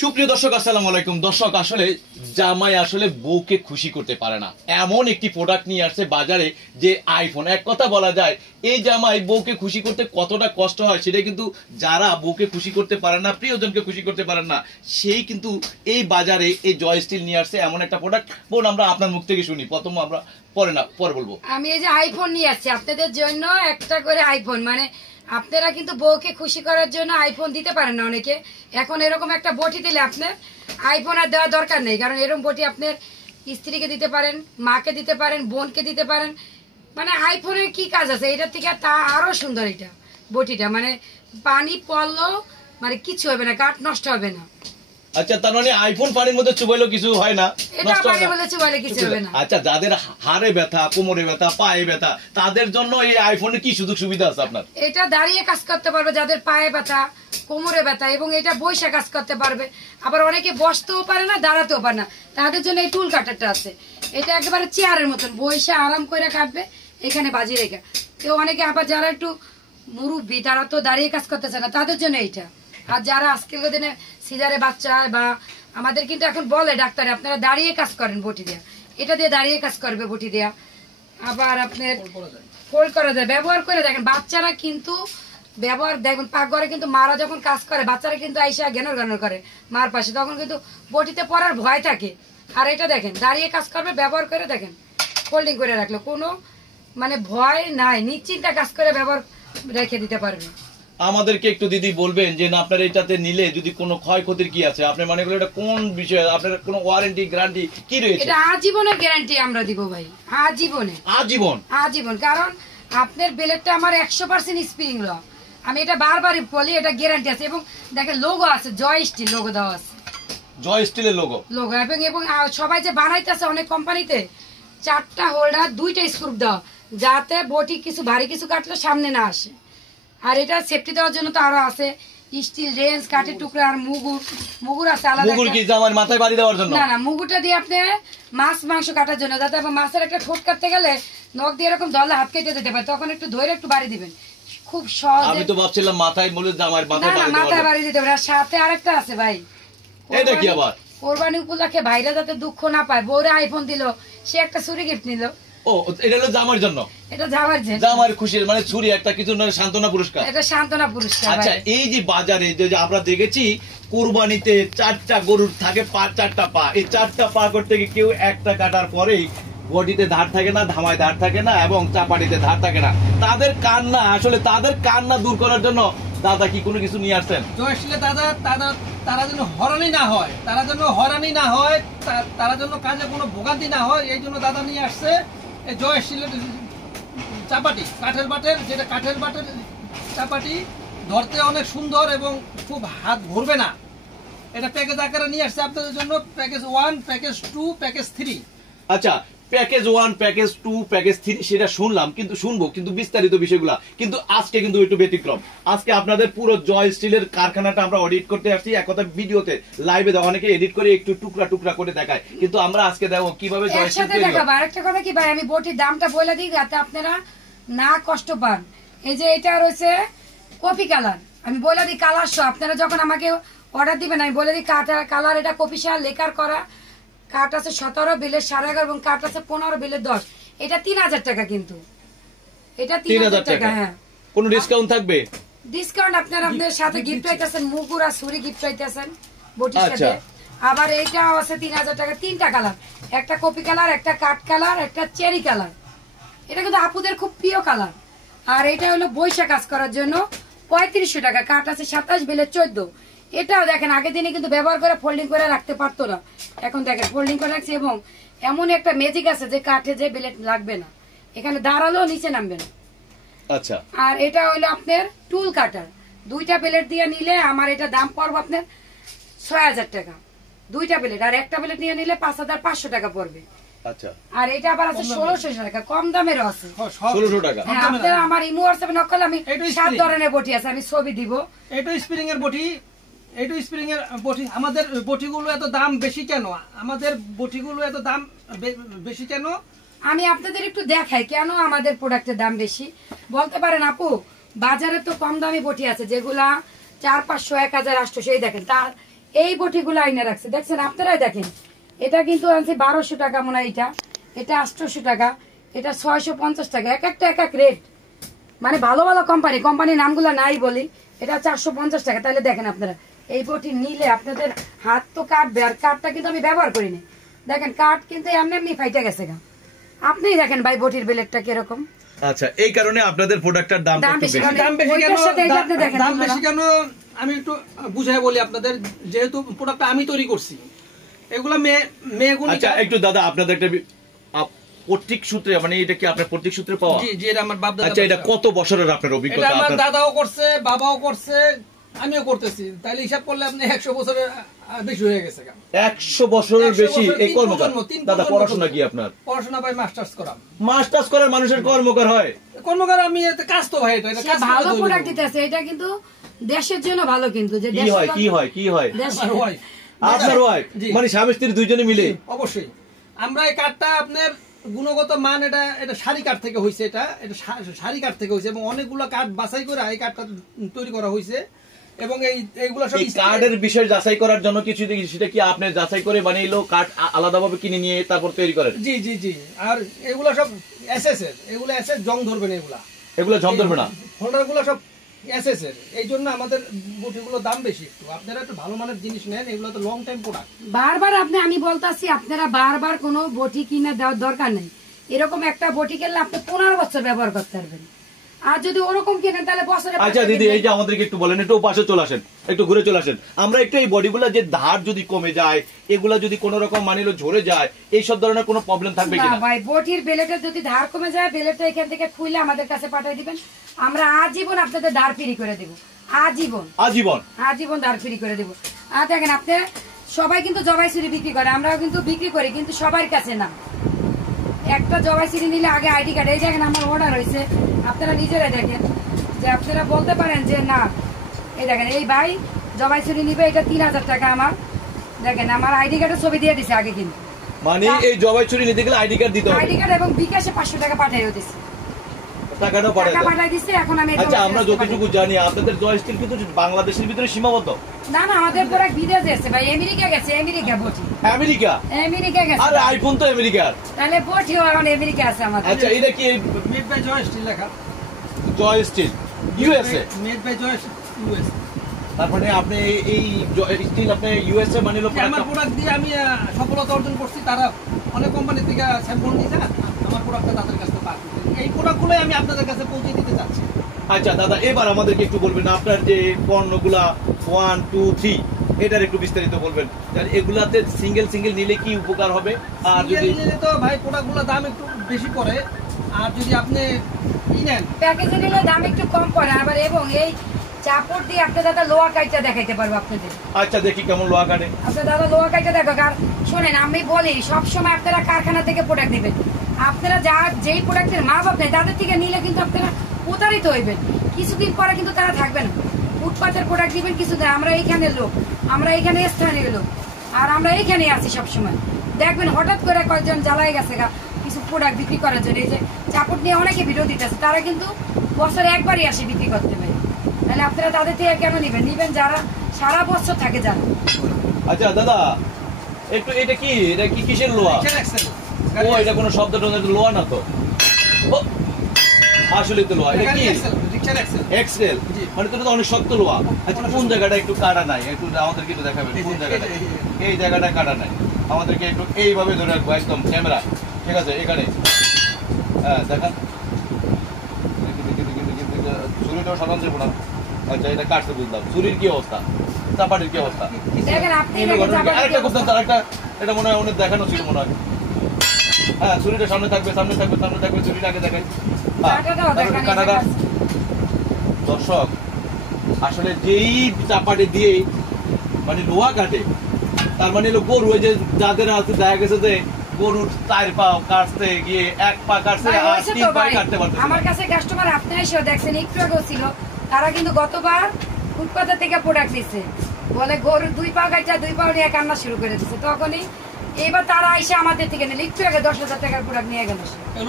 সুপ্রিয় দর্শক আসসালামু আলাইকুম। দর্শক, আসলে জামাই আসলে বউকে খুশি করতে পারে না, এমন একটি প্রোডাক্ট নিয়ে আসছে বাজারে যে আইফোন। এক কথা বলা যায় এই জামাই বউকে খুশি করতে কতটা কষ্ট হয় সেটা কিন্তু যারা বউকে খুশি করতে পারে না, প্রিয়জনকে খুশি করতে পারেন না, সেই কিন্তু এই বাজারে এই জয় স্টিল নিয়ে আসছে এমন একটা প্রোডাক্ট। বোন, আমরা আপনার মুখ থেকে শুনি, প্রথম আমরা পরে বলবো। আমি এই যে আইফোন নিয়ে আসছি আপনাদের জন্য, একটা করে আইফোন। মানে আপনারা কিন্তু বউকে খুশি করার জন্য আইফোন দিতে পারেন না অনেকে। এখন এরকম একটা বটি দিলে আপনার আইফোন আর দেওয়ার দরকার নেই, কারণ এরকম বটি আপনার স্ত্রীকে দিতে পারেন, মাকে দিতে পারেন, বোনকে দিতে পারেন। মানে আইফোনের কি কাজ আছে এটার থেকে? তা আরো সুন্দর এটা বটিটা, মানে পানি পড়লেও মানে কিছু হবে না, কাঠ নষ্ট হবে না। আচ্ছা, তার মানে আইফোন পানির মধ্যে চুবাইলেও কিছু হয় না, এটা নষ্ট হয় পানি না। বলে চুবাইলে কিছু হবে না। আচ্ছা, যাদের হাড়ে ব্যথা, কোমরে ব্যথা, পায়ে ব্যথা, তাদের জন্য এই আইফোনে কি সুযোগ সুবিধা আছে আপনার? এটা দাঁড়িয়ে কাজ করতে পারবে যাদের পায়ে ব্যথা, কোমরে ব্যথা, এবং এটা বসে কাজ করতে পারবে। আবার অনেকে বসতেও পারে না, দাঁড়াতেও পারে না, তাদের জন্য এই টুল কাটারটা আছে। এটা একেবারে চেয়ারের মতন, বসে আরাম করে কাটবে, এখানে বাজি রেখে। কেউ অনেকে আবার যারা একটু মুরব্বী, তারা তো দাঁড়িয়ে কাজ করতে চায় না, তাদের জন্য এইটা। আর যারা আজকের দিনে সিজারে বাচ্চা হয় বা আমাদের কিন্তু এখন বলে ডাক্তারে আপনারা দাঁড়িয়ে কাজ করেন বটি দেয়া, এটা দিয়ে দাঁড়িয়ে কাজ করবে বটি দেয়া। আবার আপনার ফোল্ড করা যায়, ব্যবহার করে দেখেন। বাচ্চারা কিন্তু ব্যবহার দেখবেন, পাকঘরে কিন্তু মারা যখন কাজ করে বাচ্চারা কিন্তু আইসা ঘ্যানর ঘ্যানর করে মার পাশে, তখন কিন্তু বটিতে পড়ার ভয় থাকে। আর এটা দেখেন দাঁড়িয়ে কাজ করবে, ব্যবহার করে দেখেন ফোল্ডিং করে রাখলে কোনো মানে ভয় নাই, নিশ্চিন্তা কাজ করে ব্যবহার রেখে দিতে পারবে। আমাদেরকে একটু দিদি বলবেন যে না, আপনার এটাতে নিলে যদি কোনো ক্ষয়ক্ষতির কি আছে, আপনি মনে করেন এটা কোন বিষয়ে, আপনার কোনো ওয়ারেন্টি গ্যারান্টি কি রয়েছে? এটা আজীবনের গ্যারান্টি আমরা দিব ভাই, আজীবনে। আজীবন? আজীবন, কারণ আপনার ব্লেডটা আমার 100% স্প্রিং ল। আমি এটা বারবারই বলি, এটা গ্যারান্টি আছে। এবং দেখেন লোগো আছে, জয় স্টিল লোগো দেওয়া আছে, জয় স্টিলের লোগো। এবং সবাই যে বানাইতেছে অনেক কোম্পানিতে 4টা হোল্ডার 2টা স্ক্রু দেওয়া, যাতে বটি কিছু ভারী কিছু কাটলে সামনে না আসে। আর এটা সেফটি দেওয়ার জন্য তো আরো আছে স্টিল রেঞ্জ, কাঠের টুকরা, আর মুগুর আছে আলাদা। মুগুর কি আমার মাথায় বাড়ি দেওয়ার জন্য? না না, মুগুরটা দিয়ে আপনি মাছ মাংস কাটার জন্য, যাতে মাছের একটা ঠোঁট কাটতে গেলে নখ দিয়ে এরকম ধরলে হাত কেটে যেতে পারে, তখন একটু ধরে একটু বাড়ি দিবেন, খুব সহজ। আমি তো ভাবছিলাম মাথায় বলে যে আমার মাথায় বাড়ি দিতে পারে। আর সাথে আরেকটা আছে ভাই, এটা কি আবার? কোরবানি উপলক্ষে ভাইরা যাতে দুঃখ না পায়, বউরে আইফোন দিল, সে একটা ছুরি গিফট নিল। ও, এটা হলো জামার জন্য? এটা জামার জন্য, জামার খুশির মানে ছুরি একটা কিছু না, সান্ত্বনা পুরস্কার। এটা সান্ত্বনা পুরস্কার। আচ্ছা, এই যে বাজারে যে আমরা দেখেছি কোরবানিতে 4টা গরুর থাকে 4টা পা, এই 4টা পা করতে গিয়ে কেউ একটা কাটার পরেই বডিতে ধার থাকে না, ধামায় ধার থাকে না, এবং চাপাটিতে ধার থাকে না। তাদের কান্না, আসলে তাদের কান্না দূর করার জন্য দাদা কি কোনো কিছু নিয়ে আসছেন? জয়শ্রীলে তারা যেন হরানি না হয়, তারা যেন কাজে কোনো ভোগান্তি না হয়, এই জন্য দাদা নিয়ে আসছে এই জয়শ্রীলের চাপাটি, কাঠের বাটের চাপাটি। ধরতে অনেক সুন্দর এবং খুব হাত ঘুরবে না। এটা প্যাকেজ আকারে নিয়ে আসছে আপনাদের জন্য, প্যাকেজ 1, প্যাকেজ 2, প্যাকেজ 3। আচ্ছা, প্যাকেজ 1, প্যাকেজ 2, প্যাকেজ 3 সেটা শুনলাম, কিন্তু শুনবো কিন্তু বিস্তারিত বিষয়গুলা। কিন্তু আজকে কিন্তু একটু ব্যতিক্রম। আজকে আপনাদের পুরো জয় স্টিলের কারখানাটা আমরা অডিট করতে আসছি। এক কথা ভিডিওতে লাইভে দেখো, অনেকে এডিট করে একটু টুকরা টুকরা করে দেখায়, কিন্তু আমরা আজকে দেখো কিভাবে জয় স্টিল একসাথে দেখাবো। আরেকটা কথা কি ভাই, আমি বটির দামটা বলে দিই যাতে আপনারা না কষ্ট পান। এই যে এটা রয়েছে কফি কালার, আমি বলে দিই কালার সহ। আপনারা যখন আমাকে অর্ডার দিবেন আমি বলে দিই কালার, এটা কফি শাল লেকার করা, কাঠ আছে 17, বিলের 11.5, এবং কাঠ আছে 15, বিলের 10। এটা 3000 টাকা, কিন্তু এটা 3000 টাকা। হ্যাঁ, কোনো ডিসকাউন্ট থাকবে? ডিসকাউন্ট আপনার সাথে গিফট পাইতেছেন, মুগুর আর ছুরি গিফট পাইতেছেন বটির সাথে। আবার এইটাও আছে 3000 টাকা, 3টা কালার, একটা কপি কালার, একটা কাঠ কালার, একটা চেরি কালার। এটা কিন্তু আপুদের খুব প্রিয় কালার। আর এটা হলো বৈশাখ কাজ করার জন্য 3500 টাকা, কাঠ আছে 27, বিলের 14। এটাও দেখেন আগের দিনে কিন্তু ব্যবহার করে ফোল্ডিং করে রাখতে পারতো না, এখন দেখেন ফোল্ডিং করে রাখছে। এবং এমন একটা ম্যাজিক আছে যে কাঠে যে ব্লেড লাগবে না, এখানে দাঁড়ালেও নিচে নামবে না। আচ্ছা, আর এটা হলো আপনার টুল কাটার, 2টা ব্লেড দিয়ে নিলে আমার এটা দাম পড়বে আপনার 6000 টাকা, 2টা ব্লেড। আর একটা ব্লেড নিয়ে নিলে 5500 টাকা পড়বে। আচ্ছা, আর এটা আবার আছে 1600 টাকা, কম দামেরও আছে 1600 টাকা। হ্যাঁ, আপনারা আমার ইমো হোয়াটসঅ্যাপে নক করলে আমি 7 ধরনের বটি আছে, আমি ছবি দিব। এটা স্প্রিং এর বটি, আমাদের বটিগুলো এত দাম বেশি কেন? আমি আপনাদের একটু দেখাই কেন আমাদের প্রোডাক্টের দাম বেশি। বলতে পারেন আপু, বাজারে তো কম দামি বটি আছে যেগুলা 400, 500, 1000, 800, এই দেখেন। তার এই বটিগুলো আইনে রাখছে, দেখছেন আপনারাই দেখেন। এটা কিন্তু আনছে 1200 টাকা মনে হয়, এটা 800 টাকা, এটা 650 টাকা, এক একটা এক এক রেট। মানে ভালো ভালো কোম্পানির নামগুলো নাই বলি, এটা 450 টাকা। তাহলে দেখেন আপনারা এই বটি নিলে আপনাদের হাত তো কাটবে, আর কাঠটা কিন্তু আমি ব্যবহার করিনি। দেখেন কাঠ কিন্তু এমনি এমনি ফাইটে গেছে গা। আপনিই দেখেন ভাই বটির বেলেটটা কিরকম। আচ্ছা, এই কারণে আপনাদের প্রোডাক্টটার দামটা দাম একটু বেশি। বেশি। দাম বেশি কেন? ওইটার সাথে এটা আপনি দেখেন দাম বেশি তুলনা। কেন আমি একটু বুঝাই বলি আপনাদের। যেহেতু প্রোডাক্টটা আমি তৈরি করছি, এগুলা মেয়েগুলো। আচ্ছা, একটু দাদা আপনাদের একটা প্রত্যেক সূত্রে, মানে এটা কি আপনার প্রত্যেক সূত্রে পাওয়া? জি জি, এটা আমার বাপ দাদা। আচ্ছা, এটা কত বছরের আপনার অভিজ্ঞতা? এটা আমার আপনার দাদাও করছে, বাবাও করছে, আমিও করতেছি। তাইলে হিসাব করলে আপনি 100 বছরের বেশি হয়ে গেছে। 100 বছরের 100 বেশি বছর, এই তিন কর্মকার। প্রজন্ম, তিন দাদা প্রজন্ম পড়াশোনা করছে। কি আপনার? পড়াশোনা ভাই মাস্টার্স করা। মাস্টার্স করার মানুষের কর্মকার হয়? কর্মকার আমি এতে কাজ তো ভাই, এটা সে কাজ ভালো করা প্রোডাক্ট জরুরি। দিতেছে, এটা কিন্তু দেশের জন্য ভালো। কিন্তু যে কি দেশের হয় কি হয় কি হয়? দেশ- আমার wife। আপনার ওয়াইফ জি। মানে স্বামী স্ত্রী দুইজনে মিলে? অবশ্যই। আমরা এই কাঠটা আপনার গুণগত মান, এটা সারি কাঠ থেকে হয়েছে, এটা সারি কাঠ থেকে হয়েছে, এবং অনেকগুলো কাঠ বাছাই করে এই কাঠটা তৈরি করা হয়েছে। এবং এইগুলো সব এই কার্ডের বিষয় যাচাই করার জন্য কিছু দেখি, সেটা কি আপনি যাচাই করে বানাইলো কাঠ আলাদাভাবে কিনে নিয়ে তারপর তৈরি করেন? জি জি জি। আর এগুলো সব এসএস এর, এগুলো এসএস জং ধরবে না, এগুলো জং ধরবে না? হোল্ডার গুলো সব এসএস এর। এই জন্য আমাদের বটিগুলোর দাম বেশি। একটু আপনারা একটু ভালো মানের জিনিস নেন, এগুলো তো লং টাইম প্রোডাক্ট। বারবার আমি বলতাছি, আপনারা বারবার কোনো বটি কিনে দেওয়ার দরকার নেই। এরকম একটা বটি কিনলে আপনি 15 বছর ব্যবহার করতে পারবেন। আর যদি ওরকম কিনেন তাহলে বছরে আচ্ছা দিদি, এই যে আমাদেরকে একটু বলেন, একটু পাশে চলে আসেন, একটু ঘুরে চলে আসেন। আমরা একটু এই বডিগুলা যে ধার যদি কমে যায়, এগুলা যদি কোনো রকম মানিলো ঝরে যায়, এই সব ধরনের কোনো প্রবলেম থাকবে না কিনা? ভাই, বটির বেলেটের যদি ধার কমে যায়, বেলেটটা এখান থেকে খুলে আমাদের কাছে পাঠিয়ে দিবেন। আমরা আজীবন আপনাদের ধার ফ্রি করে দেব। আজীবন আজীবন আজীবন ধার ফ্রি করে দেব। আর দেখেন আপনি সবাই কিন্তু জবাই ছুরি বিক্রি করে, আমরাও কিন্তু বিক্রি করি, কিন্তু সবার কাছে না। একটা জবাই ছুরি নিলে আগে আইডি কার্ড, এই দেখেন আমার অর্ডার হয়েছে, আপনারা নিজেরাই দেখেন, যে আপনারা বলতে পারেন যে না, এই দেখেন এই ভাই জবাই ছুরি নিবে, এটা 3000 টাকা। আমার দেখেন আমার আইডি কার্ডের ছবি দিয়ে দিছে আগে, কিন্তু মানে এই জবাই ছুরি নিতে গেলে আইডি কার্ড দিতে হবে? আইডি কার্ড এবং বিকাশে 500 টাকা পাঠিয়ে দিচ্ছে, টাকাটা পাঠায় টাকা দেয়? পাঠিয়ে দিচ্ছে। এখন আমি এই আচ্ছা, জবাই আমরা ছুরি যতটুকু জানি আপনাদের জয় স্টিল কিন্তু বাংলাদেশের ভিতরে সীমাবদ্ধ। না না, আমাদের পরে বিদেশ গেছে ভাই, আমেরিকা গেছে, আমেরিকা বটি, আমেরিকা? আমেরিকা গেছে। আরে আইফোন তো আমেরিকার। তাহলে বটিও এখন আমেরিকা আছে আমাদের। আচ্ছা, এটা কি মেড বাই জয় স্টিল লেখা, Joy steel USA? Made by Joy US. তারপরে আপনি এই স্টিল আপনি ইউএসএ মানিলো আমার প্রোডাক্ট দিয়ে আমি সফলতা অর্জন করছি। তারা অনেক কোম্পানি থেকে স্যাম্পল নিয়েছে, আমার প্রোডাক্টটা তাদের কাছে পাই। এই প্রোডাক্টগুলোই আমি আপনাদের কাছে পৌঁছে দিতে চাচ্ছি। আচ্ছা দাদা, এবার আমাদেরকে একটু বলবেন আপনার যে পণ্যগুলা 1, 2, 3 এটার একটু বিস্তারিত বলবেন। এগুলাতে সিঙ্গেল সিঙ্গেল নিলে কি উপকার হবে? আর যদি নিলে তো ভাই প্রোডাক্টগুলোর দাম একটু বেশি পড়ে, আর যদি আপনি নেন প্যাকেজে নিলে দাম একটু কম পড়ে। আবার এবং এই চাপড় দিয়ে আপনার দাদা লোয়া কাইটা দেখাইতে পারবো আপনাদের। আচ্ছা, দেখি কেমন লোহা কাটে। আপনার দাদা লোয়া কাইটা দেখো। আর শোনেন, আমি বলি সবসময় আপনারা কারখানা থেকে প্রোডাক্ট দিবেন। আপনারা যেই প্রোডাক্টের মা বাপ নেই তাদের থেকে নিলে কিন্তু আপনারা প্রতারিত হইবেন। কিছুদিন পরে কিন্তু তারা থাকবে না। ফুটপাতের প্রোডাক্ট দিবেন কিছুদিন। আমরা এইখানে লোক, আমরা এইখানে স্থানীয় লোক, আর আমরা এইখানে আছি সবসময়। দেখবেন হঠাৎ করে কয়েকজন জ্বালাই গেছে কিছু প্রোডাক্ট বিক্রি করার জন্য। এই যে চাপড় নিয়ে অনেকে ভিডিও দিতেছে, তারা কিন্তু বছরে একবারই আসে বিক্রি করতে পারে। তাহলে আপনারা তাদের থেকে কেন নিবেন যারা সারা বছর থাকে যারা। আচ্ছা দাদা, একটু এটা কি কিসের লোহা? ও, এটা কোনো শব্দ টব্দ, এটা লোহা না তো? ও, আসলে তো লোহা। এটা কি এক্সেল? মানে তো অনেক শক্ত লোহা। আচ্ছা, কোন জায়গাটা একটু কাটা নাই? একটু আমাদেরকে একটু দেখাবেন কোন জায়গাটা? এই জায়গাটা কাটা নাই, আমাদেরকে একটু এইভাবে ধরে রাখবো একদম ক্যামেরা, ঠিক আছে? এখানে হ্যাঁ দেখান, ছুরিটাও সাধারণ যাবো না। আচ্ছা, এটা কাটতে বুঝলাম। ছুরির কি অবস্থা, চাপাটির কি অবস্থা? দেখেন আপনি আরেকটা করতেন, আরেকটা, এটা মনে হয় অনেক দেখানো ছিল মনে হয়। হ্যাঁ, ছুরিটা সামনে থাকবে, ছুরিটা আগে দেখাই। কাটাটা দর্শক, আসলে যেই চাপাটি দিয়ে মানে লোহা কাটে, তার মানে হলো গরু, ওই যে যাদের আছে দেখা গেছে যে গরুর 4 পা কাটতে গিয়ে 1 পা কাটছে আর 3 পা কাটতে পারছে। আমার কাছে কাস্টমার আপনি এসেও দেখছেন, একটু আগে ছিল, তারা কিন্তু গতবার ফুটপাথ থেকে প্রোডাক্ট নিচ্ছে, বলে গরুর 2 পা কাটছে, 2 পা নিয়ে কান্না শুরু করে দিচ্ছে। তখনই এবার তারা এসে আমাদের থেকে নিলে, একটু আগে 10,000 টাকার প্রোডাক্ট নিয়ে গেল।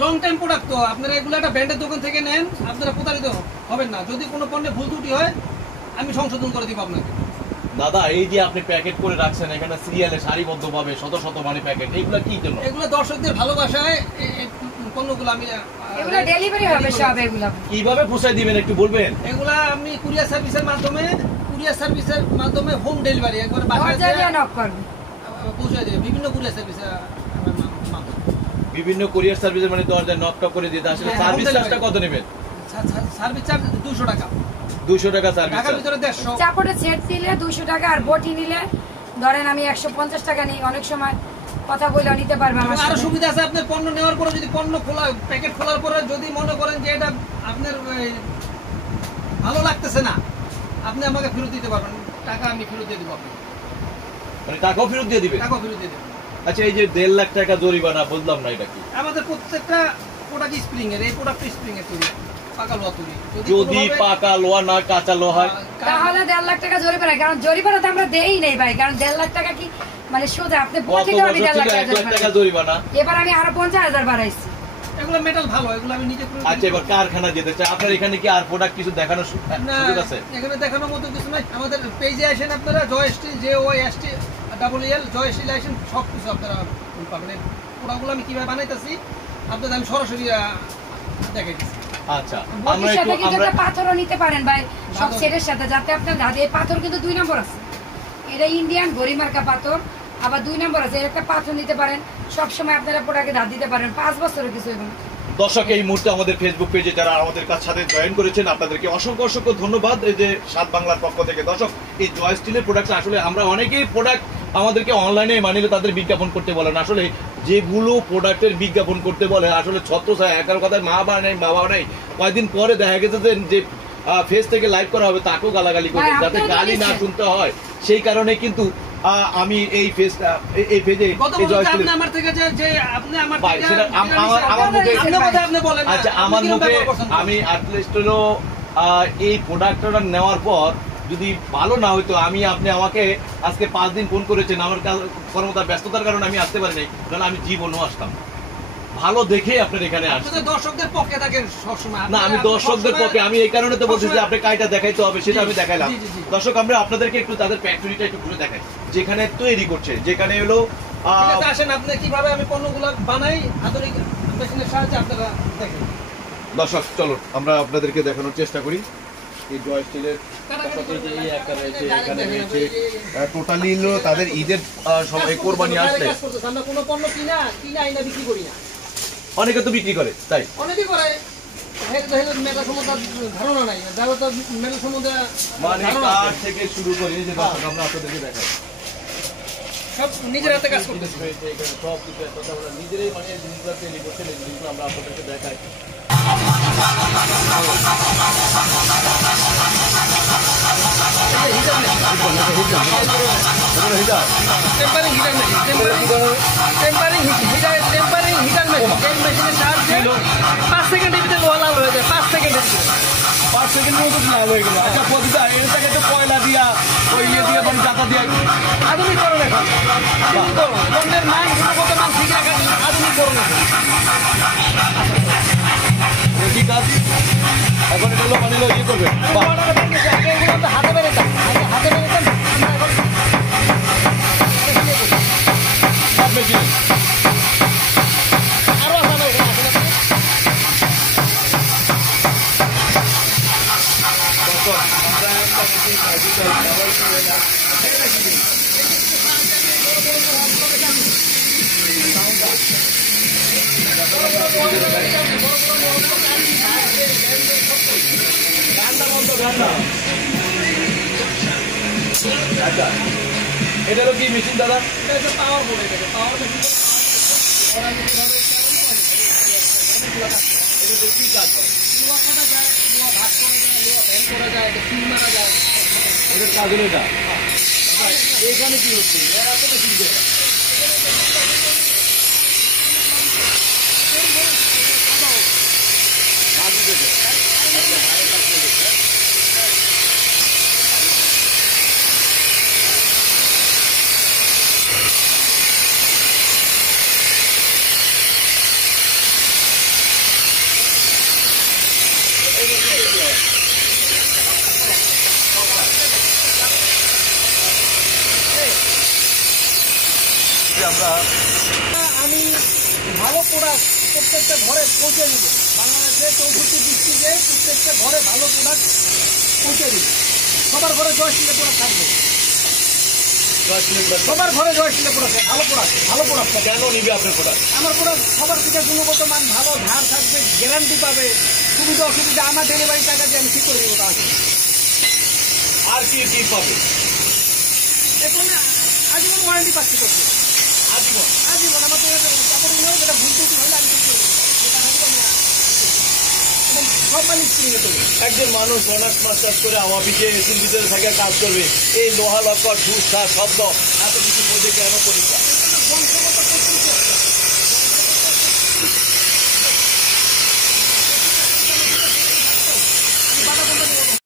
লং টাইম প্রোডাক্ট তো আপনারা এগুলো একটা ব্র্যান্ডের দোকান থেকে নেন, আপনারা প্রতারিত হবেন না। যদি কোনো পণ্যে ভুল ত্রুটি হয় আমি সংশোধন করে দিব আপনাকে। দাদা এই যে আপনি প্যাকেট করে রাখছেন এখানে সিরিয়ালে সারিবদ্ধ ভাবে শত শত মানে প্যাকেট, এগুলো কি জন্য? এগুলো দর্শকদের ভালোবাসায় এই পণ্যগুলো আমি এগুলো ডেলিভারি হবে সব এগুলো। কিভাবে পৌঁছায় দিবেন একটু বলবেন? এগুলা আমি কুরিয়ার সার্ভিসের মাধ্যমে হোম ডেলিভারি একবারে বাসায় দরজা দিয়ে নক করবে। পৌঁছে দেবে বিভিন্ন কুরিয়ার সার্ভিসের মাধ্যমে। বিভিন্ন কুরিয়ার সার্ভিসের মানে দরজায় নক টক করে দিতে আসলে হ্যাঁ, সার্ভিস home চার্জটা delivery। কত নেবেন? সার্ভিস চার্জ 200 টাকা, 200 টাকা সার্ভিস ঢাকার চার্জ। ভিতরে 150। চাপড়ে সেট দিলে 200 টাকা, আর বটি নিলে ধরেন আমি 150 টাকা নিই। অনেক সময় কথা বলেও নিতে পারবে আমার আরো সাথে। সুবিধা আছে, আপনি পণ্য নেওয়ার পরে যদি পণ্য খোলা প্যাকেট খোলার পরে যদি মনে করেন যে এটা আপনার ভালো লাগতেছে না, আপনি আমাকে ফেরত দিতে পারবেন, টাকা আমি ফেরত দিয়ে দেবো আপনাকে, মানে টাকাও ফেরত দিয়ে দিবেন? টাকা ফেরত দিয়ে দেবো। আচ্ছা এই যে 1.5 লাখ টাকা জরিমানা বললাম না, এটা কি? আমাদের প্রত্যেকটা প্রোডাক্ট স্প্রিং এর, এই প্রোডাক্ট স্প্রিং এর তৈরি, পাকা লোহা তৈরি। যদি কোনোভাবে- পাকা লোহা না কাঁচা লোহা হয়? তাহলে 1.5 লাখ টাকা জরিমানা। কারণ জরিমানা তো আমরা দেই নাই ভাই, কারণ 1.5 লাখ টাকা কি মানে সোজা আপনি গত বলতে আমি বছর 1.5 লাখ ছিল টাকা 1 লাখ টাকা জরিমানা। জরিমানা। এবার আমি আরো 50,000 বাড়াইছি। এগুলো মেটাল ভালো, এগুলো আমি নিজে করে আচ্ছা এবার কারখানা যেতে চাই, আপনার এখানে কি আর প্রোডাক্ট কিছু দেখানোর না, সুযোগ আছে? এখানে দেখানোর মতো কিছু নাই। আমাদের পেজে আসেন আপনারা, জয় স্টিল JOYSTEEL জয় স্টিল আসেন, সব কিছু আপনারা পাবেন। এই প্রোডাক্টগুলো আমি কিভাবে বানাইতেছি আপনাদের আমি সরাসরি দেখাই দিচ্ছি। আচ্ছা আমরা বটির একটু সাথে কিন্তু আমরা একটা পাথরও নিতে পারেন ভাই, সব পাথর। সেটের সাথে, যাতে আপনার দাঁত। এই পাথর কিন্তু 2 নম্বর আছে, এটা ইন্ডিয়ান গরিমার্কা পাথর, আবার 2 নম্বর আছে। এর একটা পাথর নিতে পারেন, সব সময় আপনারা প্রোডাক্টে দাঁত দিতে পারেন, 5 বছরের কিছু হবে না। দর্শক এই মুহূর্তে আমাদের ফেসবুক পেজে যারা আমাদের সাথে জয়েন করেছেন আপনাদেরকে অসংখ্য অসংখ্য ধন্যবাদ। এই যে সাত বাংলার পক্ষ থেকে দর্শক, এই জয় স্টিলের প্রোডাক্ট আসলে আমরা অনেকেই প্রোডাক্ট আমাদেরকে অনলাইনে মানিলে তাদের বিজ্ঞাপন করতে বলেন। আসলে যেগুলো প্রোডাক্টের বিজ্ঞাপন করতে বলে আসলে ছত্রছায়া, একার কথায় মা বা নাই বাবা নাই, কয়েকদিন পরে দেখা গেছে যে ফেস থেকে লাইভ করা হবে তাকেও গালাগালি করে, হ্যাঁ, যাতে আপনিও তো গালি না দিচ্ছেন। শুনতে হয়। সেই কারণে কিন্তু আমি এই পেজে গত এই জয় বছর আপনি স্টিলের আমার থেকে যে আপনি আমার ভাই, থেকে সেটা আমার মুখে আপনার কথা আপনি বলেন না। আচ্ছা আমার আপনি কিরকম মুখে ব্যবহার করছেন? আমি অ্যাটলিস্ট হলো এই প্রোডাক্টটা নেওয়ার পর যদি ভালো না হইতো, আপনি আমাকে আজকে 5 দিন ফোন করেছেন, আমার কর্মতার ব্যস্ততার কারণে আমি আসতে পারি নাই, তাহলে আমি জীবনও আসতাম না। ভালো দেখে আপনার এখানে আপনি আসছি। তো দর্শকদের পক্ষে থাকেন সবসময়। না আমি আপনি দর্শকদের সবসময়- পক্ষে, আমি এই কারণে তো বলছি যে সবসময়- আপনি কাইটা দেখাইতে হবে, সেটা আমি দেখাইলাম। জি, জি, জি। দর্শক আমরা আপনাদেরকে একটু তাদের ফ্যাক্টরিটা একটু ঘুরে দেখাই, যেখানে তৈরি করছে, যেখানে হলো ঠিক আছে, আসেন আপনি কিভাবে আমি পণ্যগুলো বানাই আধুনিক মেশিনের সাহায্যে আপনারা দেখেন। দর্শক চলো আমরা আপনাদেরকে দেখানোর চেষ্টা করি। এই জয় স্টিলের দর্শকের যে এই একটা রয়েছে, এখানে রয়েছে টোটালি হলো তাদের ঈদের সময় কোরবানি আসলে কাজ করতেছে, আমরা কোনো পণ্য কিনা আইনা বিক্রি করি না। অনেকে তো বিক্রি করে, তাই অনেকেই করে, মেটাল সম্বন্ধে ধারণা নাই, যারা তো মেটাল সম্বন্ধে মানে ধারণা কাঠ আছে, থেকে শুরু করে এই যে দর্শক আমরা আপনাদেরকে দেখাই সব নিজের হাতে কাজ করতেছে। রয়েছে এখানে সব কিছু কথা আমরা নিজেরাই মানে এই জিনিসগুলো তৈরি করছেন, এই জিনিসগুলো আমরা আপনাদেরকে দেখাই। Tempering heater machine, tempering heater machine, এই মেশিনের সাহায্যে 5 সেকেন্ডের ভিতরে লোহা লাল হয়ে যায়, 5 সেকেন্ডের ভিতরে। 5 সেকেন্ডের মতো লাল হয়ে গেল। আচ্ছা প্রতিটা এটাকে তো কয়লা দিয়া ওই ইয়ে দিয়ে মানে জাতা দিয়া আধুনিকরণ এখন, আধুনিকরণ, পণ্যের মান গুণগত মান ঠিক রাখার জন্য আধুনিকরণ এখন। ঠিক আছে, এখন এটা হলো মানে হলো ইয়ে করবে। বাহ, লোহাটা ভেঙে যায়, আগে এগুলো আমরা হাতে বেরোতাম, হাতে বেরোতাম, আমরা এখন মেশিনে করি। সব মেশিন। আরো আসানো এখানে আসলে দর্শক, আমরা একটা মেশিন ব্যবহার করে না। গানটা বন্ধ, গানটা। আচ্ছা এটা হলো কি মেশিন দাদা? এটা হচ্ছে পাওয়ার বোর্ড, এটাকে পাওয়ার মেশিন। এটাতে কি কাজ হয়? লোহা কাটা যায়, লোহা ভাগ করা যায়, লোহা ভ্যান করা যায়, এটা সিল মারা যায়। এটার কাজ হলো এটা। এখানে কি হচ্ছে? এরা তো মেশিন দিয়ে আসছে আমরা আমি ভালো প্রোডাক্ট প্রত্যেকটা ঘরে পৌঁছে দিব। বাংলাদেশে 64 ডিস্ট্রিক্টে প্রত্যেকটা ঘরে ভালো প্রোডাক্ট পৌঁছে দিব। সবার ঘরে জয় স্টিলের প্রোডাক্ট থাকবে, সবার ঘরে জয় স্টিলের প্রোডাক্ট, ভালো প্রোডাক্ট কেন নিবে আপনার প্রোডাক্ট? আমার প্রোডাক্ট সবার থেকে গুণগত মান ভালো, ধার থাকবে, গ্যারান্টি পাবে, সুবিধা অসুবিধা আমার ডেলিভারি টাকা দিয়ে আমি ঠিক করে দেবো তাকে। আর কি কি পাবে? এখন আজীবন ওয়ারেন্টি পাচ্ছি করছি, আজীবন আজীবন আমার তো কাপড় নিয়েও যেটা ভুল টুটি হলে আমি ঠিক করে দেবো, যেটা হয়তো আমি এবং সব মালিক কিনে দেবো। একজন মানুষ অনার্স মাস্টার্স করে অফিসে এসির ভিতরে থাকে কাজ করবে, এই লোহা লক্কর ঠুস শব্দ এত কিছুর মধ্যে কেন পরীক্ষা? বংশগত